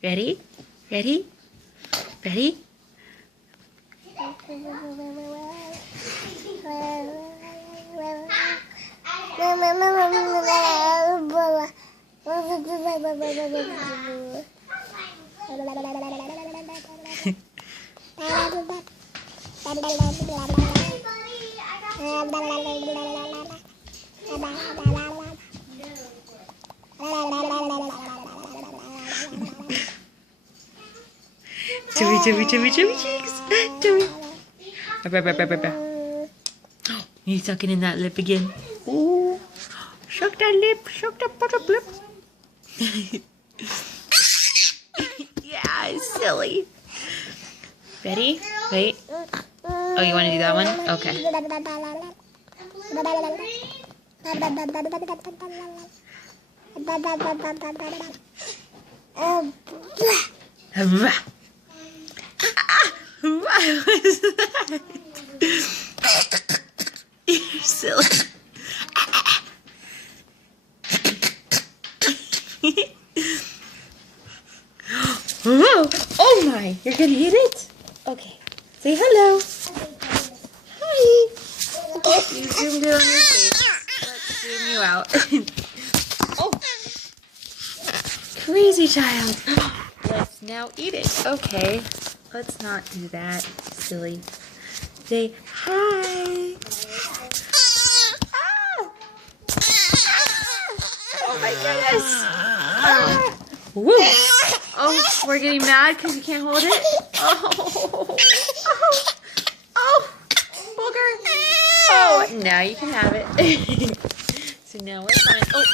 Ready? Ready? Ready? Chubby, chubby, chubby, chubby cheeks. Chubby. He's sucking in that lip again. Ooh. Suck that lip. Suck that buttock lip. Yeah, it's silly. Ready? Wait. Oh, you want to do that one? Okay. What was that? You're silly. Oh my, you're gonna eat it? Okay. Say hello. Hi. You zoomed in on your face. Let's zoom you out. Oh. Crazy child. Let's now eat it. Okay. Let's not do that. Silly. Say hi. Oh my goodness. Woo. Oh, we're getting mad because you can't hold it? Oh. Oh. Booger. Oh, now you can have it. So now we're fine. Oh.